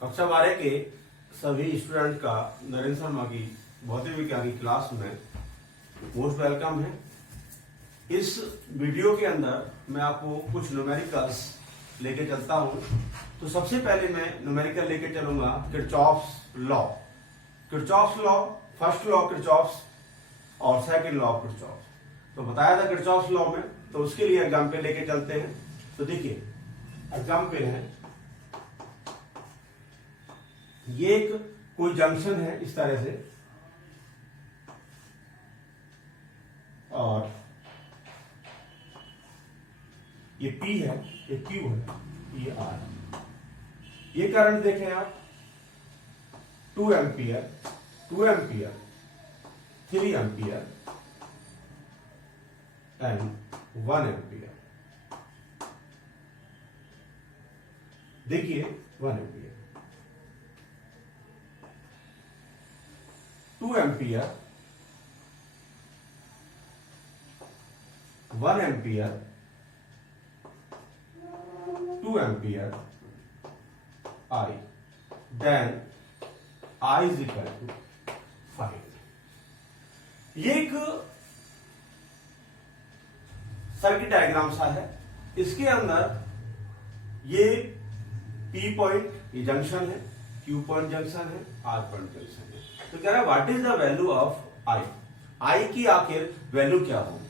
कक्षा 12 के सभी स्टूडेंट का नरेंद्र शर्मा की भौतिक विज्ञान की क्लास में मोस्ट वेलकम है। इस वीडियो के अंदर मैं आपको कुछ न्यूमेरिकल्स लेके चलता हूं। तो सबसे पहले मैं न्यूमेरिकल लेके चलूंगा Kirchhoff's law. Kirchhoff's law, first law Kirchhoff's और सेकंड लॉ ऑफ किरचॉफ्स। तो बताया था किरचॉफ्स लॉ में, तो उसके लिए एग्जाम्पल लेके चलते हैं। तो देखिए एग्जाम्पल है, ये एक कोई जंक्शन है इस तरह से, और ये P है, ये Q है, ये R। ये करंट देखें आप 2 ampere, 2 ampere, 3 ampere and 1 ampere. देखिए 1 ampere, 2 ampere, 1 ampere, 2 ampere I, then I is equal to 5। ये एक सर्किट डायग्राम सा है। इसके अंदर ये P पॉइंट, ये जंक्शन है, Q पॉइंट जंक्शन है, R पॉइंट जंक्शन है। तो कह रहा है what is the value of I, I की आखिर वैल्यू क्या होगी?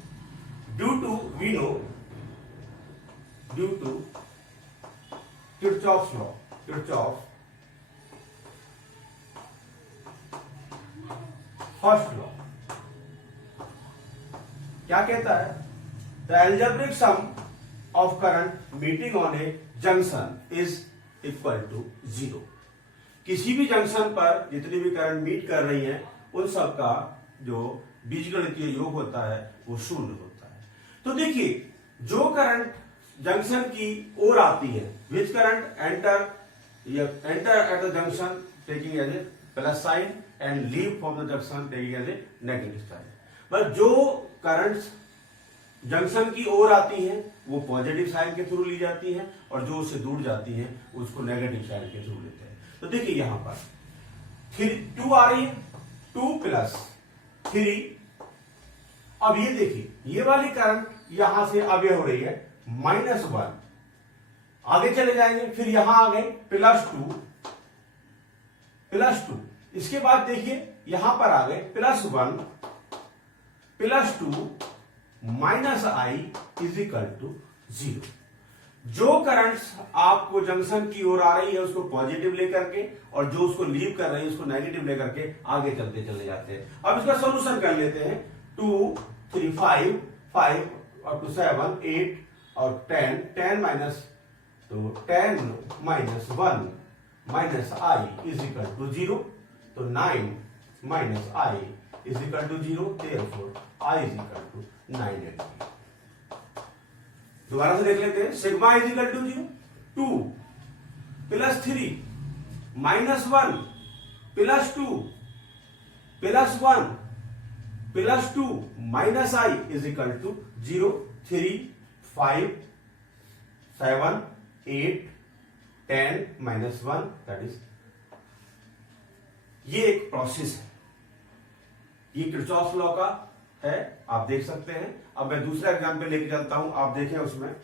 Due to we know, due to Kirchhoff's law, Kirchhoff first law क्या कहता है? The algebraic sum of current meeting on a junction is equal to 0। किसी भी जंक्शन पर जितनी भी करंट मीट कर रही है उन सब का जो बीजगणितीय योग होता है वो 0 होता है। तो देखिए जो करंट जंक्शन की ओर आती है, which current enter at the junction taking as a plus sign and leave from the junction taking as a negative sign. पर जो करंट जंक्शन की ओर आती है वो पॉजिटिव साइन के थ्रू ली जाती है, और जो उससे दूर जाती है उसको नेगेटिव साइन के थ्रू लेते हैं। तो देखिए यहां पर 2 आ रही है, 2 प्लस 3। अब ये देखिए ये वाली करंट यहां से आगे हो रही है -1, आगे चले जाएंगे, फिर यहां आ गए +2, +2। इसके बाद देखिए यहां पर आ गए +1, +2 -I इज इक्वल टू 0। जो करंट्स आपको जंक्शन की ओर आ रही है उसको पॉजिटिव लेकर के, और जो उसको लीव कर रही है उसको नेगेटिव लेकर के आगे चलते चले जाते हैं। अब इसका सॉल्यूशन कर लेते हैं। 2, 3, 5 और 2, 7, 8 और 10, 10 माइनस, तो 10 minus 1 minus I is equal to 0। तो 9 minus I is equal to 0, therefore I is equal to 9 ampere. दोबारा से देख लेते हैं। Sigma is equal to 0, 2 plus 3 minus 1 plus 2 plus 1 plus 2 minus I is equal to 0, 3, 5, 7, 8, 10 minus 1, that is. ये एक process है, ये किरचॉफ लॉ का है, आप देख सकते हैं। अब मैं दूसरा एग्जाम्पल लेके चलता हूं, आप देखें उसमें।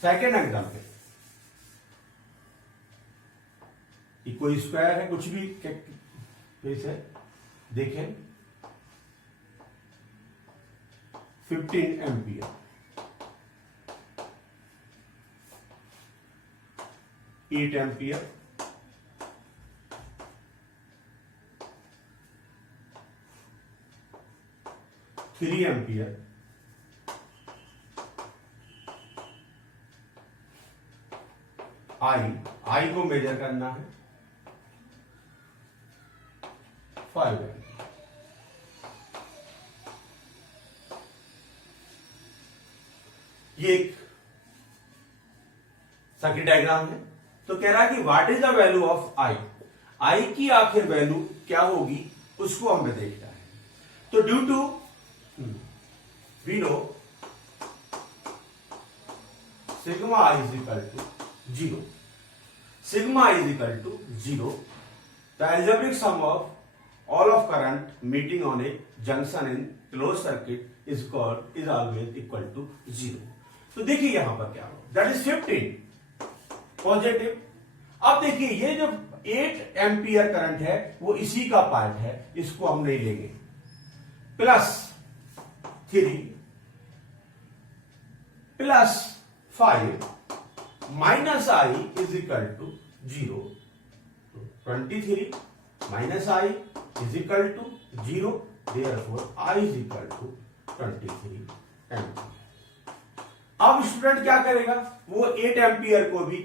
सेकेंड एग्जाम्पल, कोई स्क्वायर है, कुछ भी फेस है, देखें 15 एम्पियर, 8 एम्पियर, 3 एम्पियर, आई को मेजर करना है 5 एम्पियर। ये एक सर्किट डायग्राम है। तो कह रहा है कि what is the value of I की आखिर वैल्यू क्या होगी उसको हमें देखना है। तो due to we know sigma is equal to 0. Sigma is equal to 0. The algebraic sum of all of current meeting on a junction in closed circuit is always equal to 0. तो देखिए यहां पर क्या हो, that is 15 पॉजिटिव. अब देखिए ये जो 8 एम्पियर करंट है वो इसी का पार्ट है, इसको हम नहीं लेंगे. +3 +5 minus I is equal to 0. 23 minus I is equal to 0. Therefore I is equal to 23 ampere. अब स्टूडेंट क्या करेगा, वो 8 एम्पियर को भी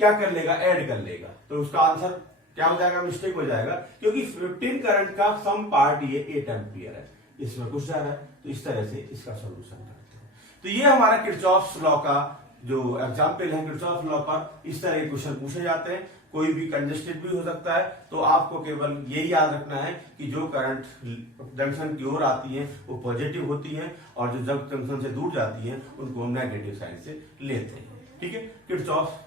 क्या कर लेगा, ऐड कर लेगा. तो उसका आंसर क्या हो जाएगा, मिस्टेक हो जाएगा, क्योंकि 15 करंट का सम पार्ट ये 8 एम्पियर है, इसमें कुछ जा रहा है. तो इस तरह से इसका सोल्यूशन करते हैं. तो ये हमारा किरचॉफ्स लॉ का जो एग्जाम्पल है, किरचॉफ लॉ पर इस तरह के क्वेश्चन पूछे जाते हैं. कोई भी कंजेस्टेड भी हो सकता है. तो आपको केवल यही याद रखना है कि जो करंट जंक्शन की ओर आती है वो पॉजिटिव होती है, और जो जब जंक्शन से दूर जाती है उनको हम नेगेटिव साइड से लेते हैं. ठीक है, किरचॉफ.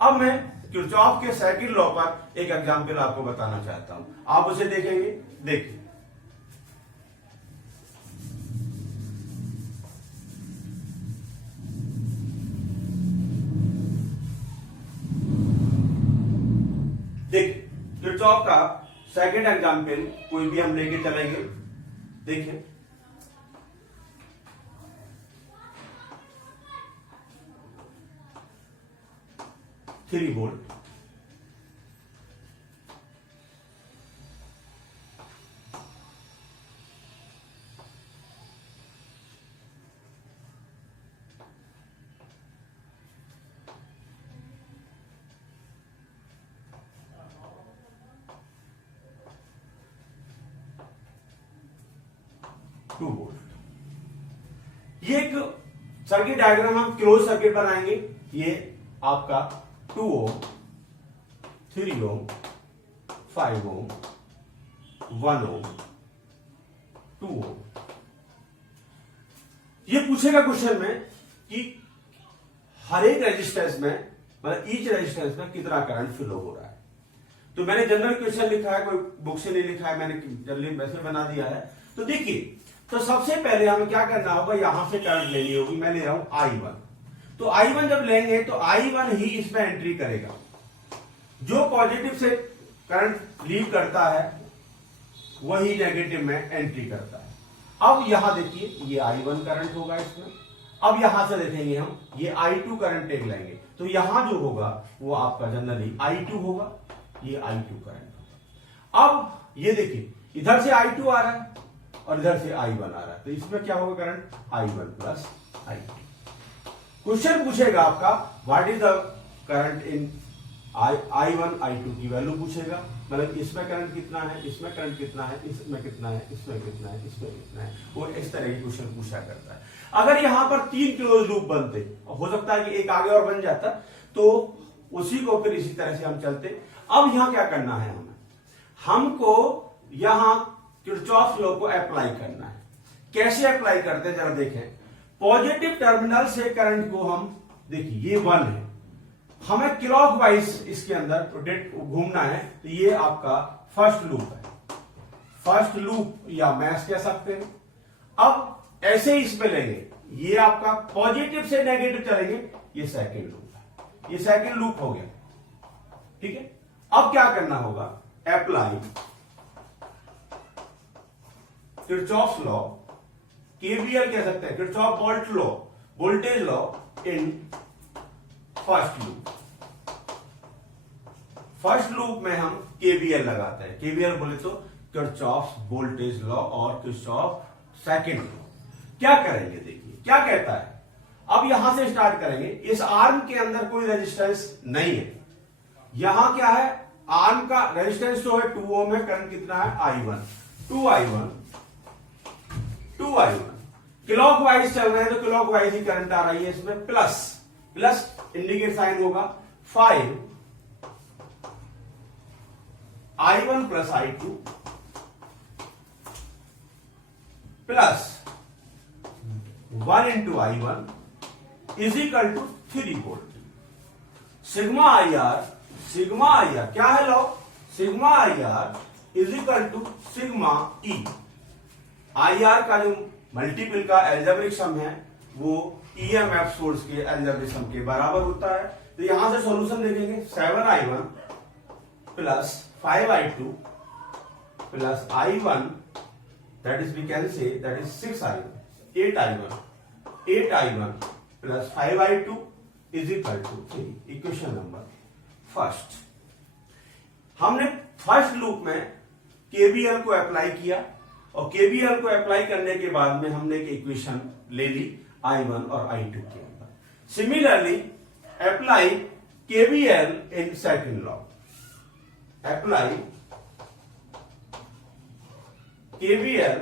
अब मैं किरचॉफ के सेकंड लॉ पर एक एग्जाम्पल आपको बताना चाहता हूं. आप उसे देखेंगे. देखिए किरचॉफ का सेकंड एग्जाम्पल कोई भी हम लेके चलेंगे. देखिए 3 वोल्ट. ये एक सर्किट डायग्राम हम क्लोज सर्किट बनाएंगे. ये आपका 2 ओम, 3 ओम, 5 ओम, 1 ओम, 2 ओम. ये पूछेगा क्वेश्चन में कि हर एक रेजिस्टेंस में, मतलब ईच रेजिस्टेंस में कितना करंट फ्लो हो रहा है. तो मैंने जनरल क्वेश्चन लिखा है, कोई बुक से नहीं लिखा है, मैंने जनरली वैसे बना दिया है. तो देखिए, तो सबसे पहले हमें क्या करना होगा, यहां से करंट लेनी होगी. मैं ले रहा हूं I1. तो I1 जब लेंगे तो I1 ही इसमें एंट्री करेगा. जो पॉजिटिव से करंट लीव करता है वही नेगेटिव में एंट्री करता है. अब यहां देखिए ये I1 करंट होगा इसमें. अब यहां से देखेंगे हम, ये I2 करंट एक लेंगे. तो यहां जो होगा वो आपका जनरली I2 होगा, ये I2 करंट. अब ये देखिए इधर से I2 आ रहा है और इधर से I1 आ रहा है. तो इसमें क्या होगा, current I1 plus I2. Question पूछेगा आपका what is the current in I1 I2 की वैल्यू पूछेगा. मतलब इसमें करंट कितना है, इसमें करंट कितना है, इसमें कितना है, इसमें कितना है, इसमें कितना है. वो इस तरह के क्वेश्चन पूछा करता है. अगर यहां पर 3 क्लोज लूप बनते, हो सकता है कि एक आगे और बन जाता, तो उसी को फिर इसी तरह से हम चलते. अब यहां क्या करना है, हमको यहां किरचॉफ लॉ को अप्लाई करना है. कैसे अप्लाई करते हैं जरा देखें. पॉजिटिव टर्मिनल से करंट को हम, देखिए ये 1 है, हमें क्लॉकवाइज इसके अंदर रोटेट घूमना है. तो ये आपका फर्स्ट लूप है, फर्स्ट लूप या मैश कह सकते हैं. अब ऐसे ही इसमें लेंगे, ये आपका पॉजिटिव से नेगेटिव चलेंगे, ये सेकंड लूप है, ये सेकंड लूप हो गया. ठीक है. अब क्या करना होगा, अप्लाई किरचॉफ लॉ, केवीएल कह सकते हैं, Kirchhoff volt law, voltage law in first loop. First loop में हम केवीएल लगाते हैं. केवीएल बोले तो किरचॉफ वोल्टेज लॉ और किरचॉफ सेकंड लॉ. क्या करेंगे, देखिए क्या कहता है. अब यहां से स्टार्ट करेंगे. इस आर्म के अंदर कोई रेजिस्टेंस नहीं है. यहां क्या है, आर्म का रेजिस्टेंस जो है 2 ओम है. करंट कितना है, I1. 2I1 क्लॉकवाइज चल रहे हैं तो क्लॉकवाइज ही करंट आ रही है इसमें. प्लस प्लस इंडिकेट साइन होगा. 5 I1 plus I2 plus 1 into I1 is equal to 3 volt. Sigma I R क्या है law? Sigma I R is equal to sigma E. I R का जो मल्टीपल का एल्जेब्रिक सम है वो EMF source के algebraic sum के बराबर होता है। तो यहां से सॉल्यूशन देखेंगे 7i1 plus 5i2 plus i1 that is we can say that is 6i1 8i1 plus 5i2 is equal to 3। Equation number first. हमने फर्स्ट लूप में केबीएल को अप्लाई किया और केबीएल को अप्लाई करने के बाद में हमने एक इक्वेशन ले ली i1 और i2 के अंदर। Similarly apply KBL in second law. Apply KBL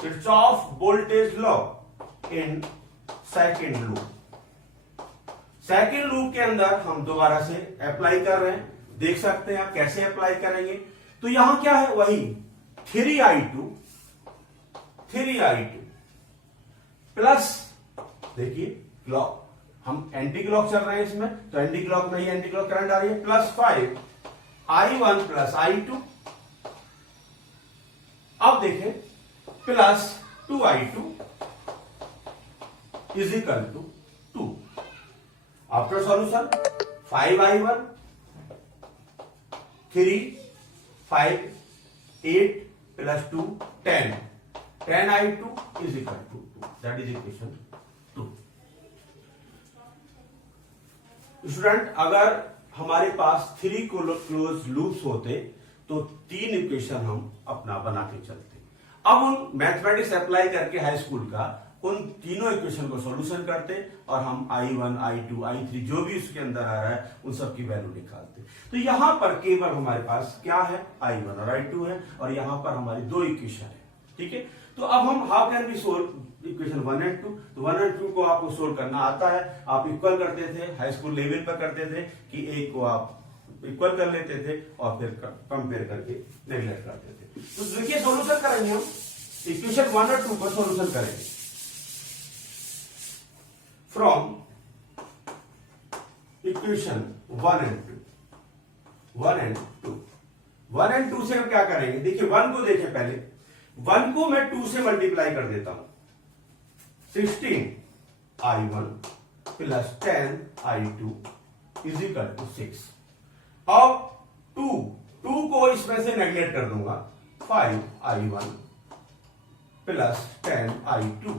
Kirchhoff voltage law in second loop. Second loop के अंदर हम दोबारा से अप्लाई कर रहे हैं, देख सकते हैं आप कैसे अप्लाई करेंगे। तो यहां क्या है? वही 3i2 प्लस देखिए क्लॉक, हम एंटी क्लॉक चल रहे हैं इसमें, तो एंटी क्लॉक में ही एंटी क्लॉक करंट आ रही है, प्लस 5i1 प्लस i2। अब देखें plus 2i2 is equal to 2। After solution 5i1 3 5 8 plus 2 10i2 is equal to 2। That is equation 2। Student, अगर हमारे पास 3 क्लोज लूप्स होते तो 3 इक्वेशन हम अपना बना के चलते। अब उन मैथमेटिक्स अप्लाई करके हाई स्कूल का उन तीनों इक्वेशन को सॉल्यूशन करते और हम i1 i2 i3 जो भी उसके अंदर आ रहा है उन सब की वैल्यू निकालते। तो यहां पर केवल हमारे पास क्या है? i1 और i2 है और यहां पर हमारी 2 इक्वेशन है। ठीक है, तो अब हम how can be solve equation 1 and 2। तो 1 और 2 को आपको सोल्व करना आता है। आप इक्वल करते थे, हाई स्कूल लेवल पर करते थे कि एक को आप इक्वल कर लेते थे और फिर कंपेयर करके नेगलेक्ट करते थे। तो देखिए सॉल्यूशन करेंगे हम इक्वेशन 1 और 2 को सॉल्यूशन करेंगे फ्रॉम इक्वेशन 1 एंड 2। 1 एंड 2 से हम क्या करेंगे? देखिए 1 को देखें पहले। 1 को मैं 2 से मल्टीप्लाई कर देता हूं। 16i1 plus 10i2 is equal to 6। अब 2 को इसमें से नेगलेक्ट कर दूंगा। 5i1 plus 10i2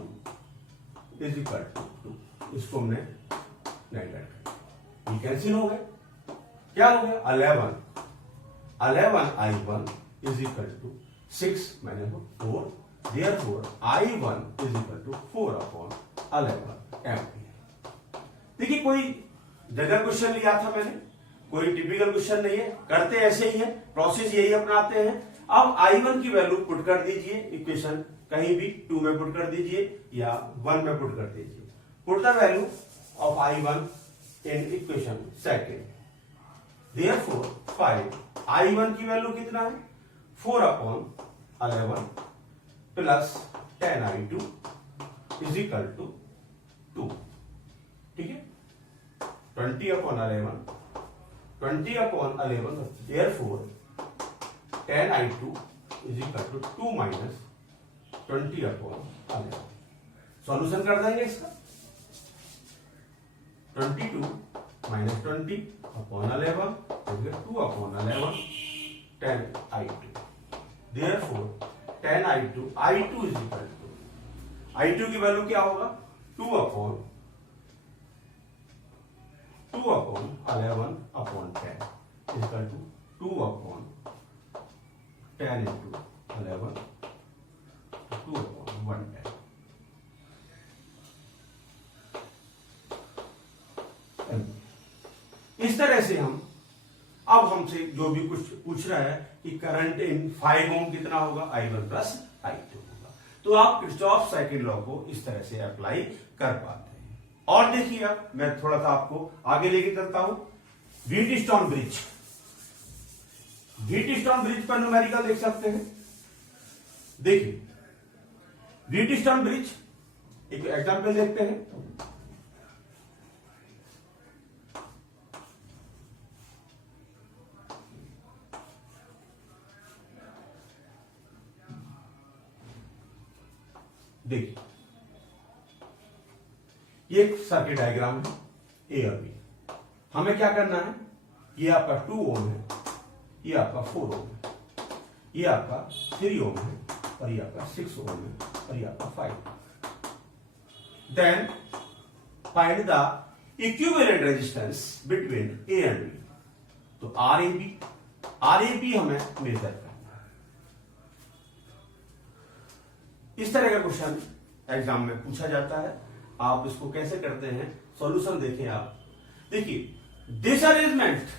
is equal to 2। इसको हमने नेगलेक्ट कर दिया, ये कैंसिल हो गए। क्या हो गया? 11i1 is equal to 6 minus 4। Therefore i1 is equal to 4/11 ampere. देखिए कोई जगह क्वेश्चन लिया था मैंने, कोई टिपिकल क्वेश्चन नहीं है, करते ऐसे ही है, प्रोसेस यही अपनाते हैं। अब i1 की वैल्यू पुट कर दीजिए इक्वेशन, कहीं भी 2 में पुट कर दीजिए या 1 में पुट कर दीजिए। Put the value of i1 in equation second. Therefore 5 i1 की वैल्यू कितना है? 4/11 plus 10i2 is equal to 2। ठीक है, 20/11 therefore 10i2 is equal to 2 minus 20/11। Solution कर देंगे इसका। 22 minus 20/11 2/11 10i2। Therefore 10i2 i2 is equal to, i2 की value क्या होगा? 2/11/10 इज इक्वल टू 2/10 into 11 2/110। इस तरह से हम अब हमसे जो भी कुछ पूछ रहा है कि करंट इन 5 ओम कितना होगा? i1 प्लस i2 होगा। तो आप किरचॉफ सेकंड लॉ को इस तरह से अप्लाई कर पाते हैं। और देखिए अब मैं थोड़ा सा आपको आगे लेके चलता हूं। व्हीटस्टोन ब्रिज, व्हीटस्टोन ब्रिज पर न्यूमेरिकल देख सकते हैं। देखिए व्हीटस्टोन ब्रिज एक एग्जाम्पल देखते हैं। देखिए ये एक सर्किट डायग्राम है ए और बी। हमें क्या करना है, ये आपका 2 ओम है, ये आपका 4 ओम है, ये आपका 3 ओम है, और ये आपका 6 ओम है, और ये आपका 5। Then find the equivalent resistance between A and B. तो आर ए बी हमें मेजर करना है। इस तरह का क्वेश्चन एग्जाम में पूछा जाता है। आप इसको कैसे करते हैं, सॉल्यूशन देखें आप। देखिए this arrangement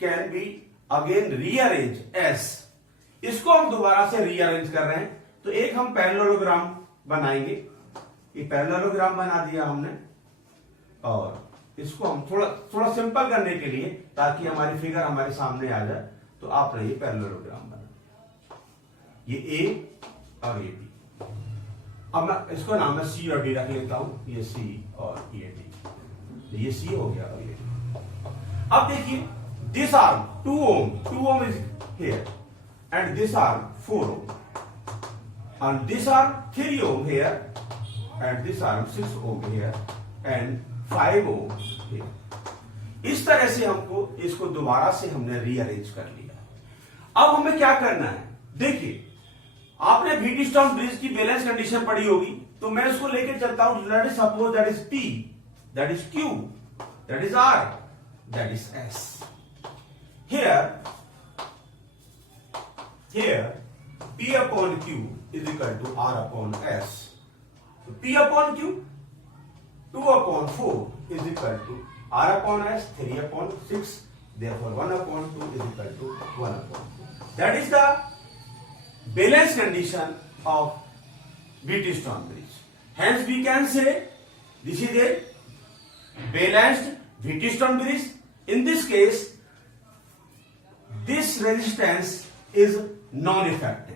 can be again rearrange S. इसको हम दोबारा से रीअरेंज कर रहे हैं, तो एक हम पैरेललोग्राम बनाएंगे। ये पैरेललोग्राम बना दिया हमने, और इसको हम थोड़ा सिंपल करने के लिए, ताकि हमारी फिगर हमारे सामने आ जाए, तो आपने ये पैरेललोग्राम बना दिया। ये ए और ये बी। अब मैं इसको नाम में सी और डी रख लेता हूं। ये सी और ये डी, ये सी हो गया और ये डी। अब देखिए this arm 2 ohm is here, and this arm 4 ohm, and this arm 3 ohm here, and this arm 6 ohm here, and 5 ohm here. इस तरह से हमको इसको दोबारा से हमने रीअरेंज कर लिया। अब हमें क्या करना है, देखिए आपने व्हीटस्टोन ब्रिज की बैलेंस कंडीशन पढ़ी होगी, तो मैं इसको लेके चलता हूं। That is suppose that is P, that is Q, that is R, that is S. Here P upon Q is equal to R upon S. So P upon Q 2 upon 4 is equal to R upon S 3 upon 6. Therefore 1 upon 2 is equal to 1 upon 2. That is the balance condition of Wheatstone bridge. Hence we can say this is a balanced Wheatstone bridge. In this case, this resistance is non-effective.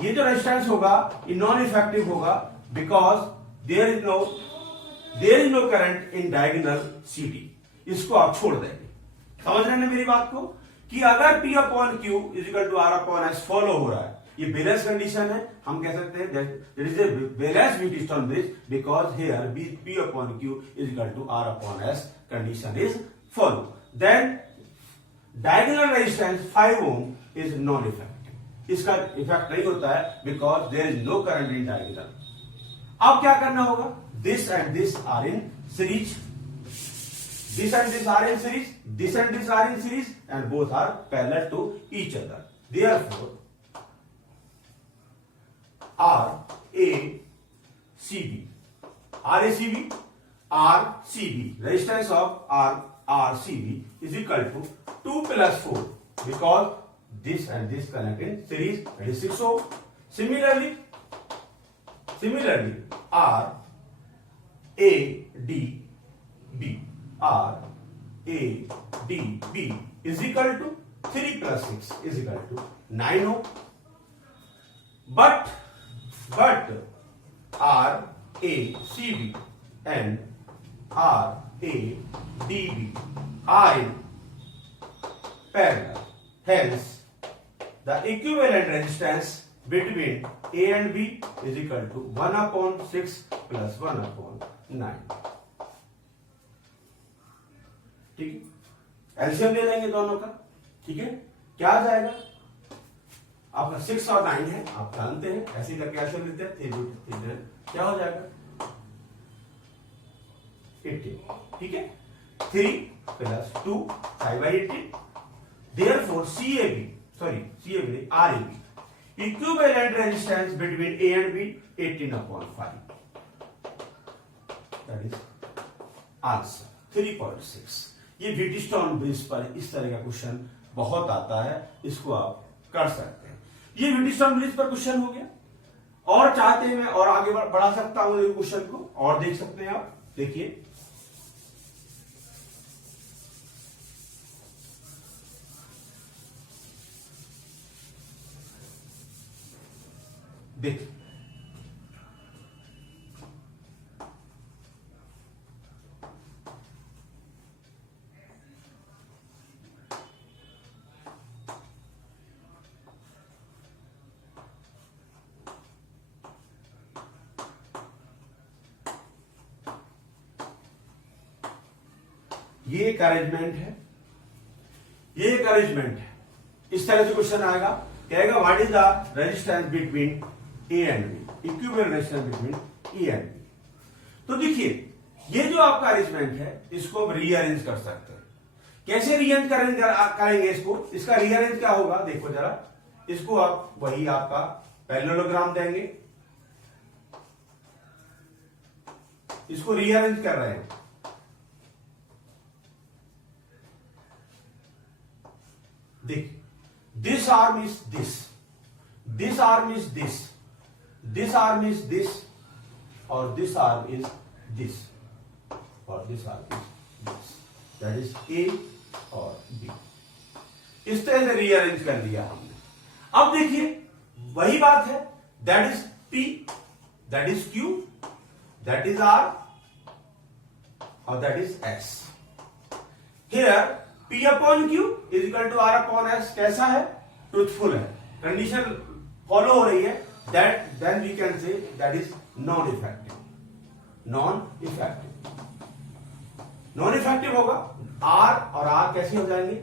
ये जो resistance होगा ये non effective होगा, because there is no current in diagonal CD. इसको आप छोड़ देंगे। समझ रहे हैं मेरी बात को, कि अगर P upon Q is equal to R upon S follow हो रहा है, ये बैलेंस कंडीशन है। हम कह सकते हैं that is a balance Wheatstone bridge, because here P upon Q is equal to R upon S condition is follow. Then diagonal resistance 5 ohm is non effective. इसका इफेक्ट नहीं होता है, because there is no current in diagonal. अब क्या करना होगा, this and this are in series, this and this are in series, this and this are in series, and both are parallel to each other. Therefore RACB, resistance of RCB is equal to 2 plus 4, because this and this connect in series, that is 6 ohm. Similarly RADB is equal to 3 plus 6 is equal to 9 ohm. But RACB and RADB are in parallel. Hence, the equivalent resistance between A and B is equal to 1 upon 6 plus 1 upon 9. ठीक है, LCM ले लेंगे दोनों का। ठीक है, क्या आ जाएगा आपका 6 और 9 है, आप जानते हैं, ऐसे करके एलसीएम लेते हैं, 3 क्या हो जाएगा 18। ठीक है, 3 plus 2 5/18. Therefore CAB RAB equivalent resistance between A and B 18 upon 5. That is answer 3.6. ये व्हीटस्टोन ब्रिज पर इस तरह का क्वेश्चन बहुत आता है, इसको आप कर सकते हैं। ये व्हीटस्टोन ब्रिज पर क्वेश्चन हो गया, और चाहते हैं मैं और आगे बढ़ा सकता हूं क्वेश्चन को, और देख सकते हैं आप। देखिए देखिए ये एक अरेंजमेंट है, ये एक अरेंजमेंट है। इस तरह से क्वेश्चन आएगा, कहेगा what is the resistance between A and B, equivalent resistance between A and B. तो देखिए ये जो आपका अरेंजमेंट है इसको हम रीअरेंज कर सकते हैं। कैसे रीअरेंज करेंगे इसको? इसका रीअरेंज क्या होगा, देखो जरा, इसको आप वही आपका पैरेललोग्राम देंगे, इसको रीअरेंज कर रहे हैं। देख, this arm is this arm is this arm is this, और दिस आर्म इज दिस, और this arm is this, that is ए और बी। इस तरह से रीअरेंज कर लिया हमने। अब देखिए वही बात है, that is P, that is Q, that is R, और that is S. Here P upon Q is equal to R upon S कैसा है? ट्रूथफुल है, कंडीशन फॉलो हो रही है, that then we can say that is non effective. Non effective होगा, R और R कैसे हो जाएंगे?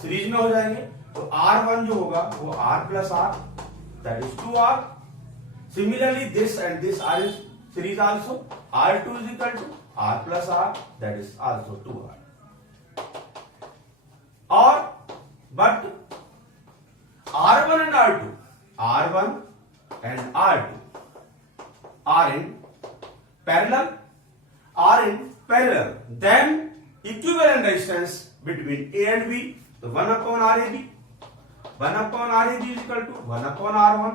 सीरीज में हो जाएंगे, तो R1 जो होगा वो R plus R, that is 2R। Similarly this and this are is series also, R2 is equal to R plus R, that is also 2R। और but R1 and R2 are in parallel, then equivalent resistance between A and B, so 1 upon RAB is equal to 1 upon R1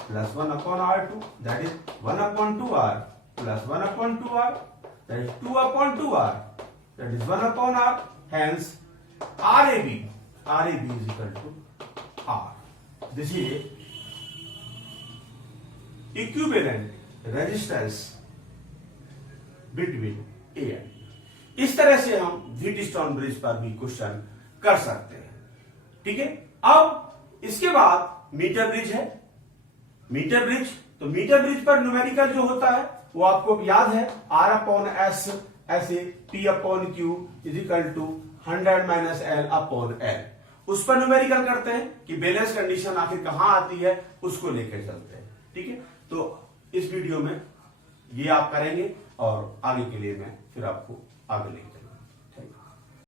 plus 1 upon R2, that is 1 upon 2R plus 1 upon 2R, that is 2 upon 2R, that is 1 upon R, hence RAB is equal to R. This is equivalent resistance between A and B. इस तरह से हम Wheatstone bridge पर भी question कर सकते हैं। ठीक है, अब इसके बाद मीटर ब्रिज है। मीटर ब्रिज पर न्यूमेरिकल जो होता है वो आपको याद है, R अपॉन S ऐसे P upon Q is equal to 100 minus L upon L। उस पर न्यूमेरिकल करते हैं कि बैलेंस कंडीशन आखिर कहां आती है, उसको लेकर चलते हैं। ठीक है, तो इस वीडियो में ये आप करेंगे और आगे के लिए मैं फिर आपको आगे लेकर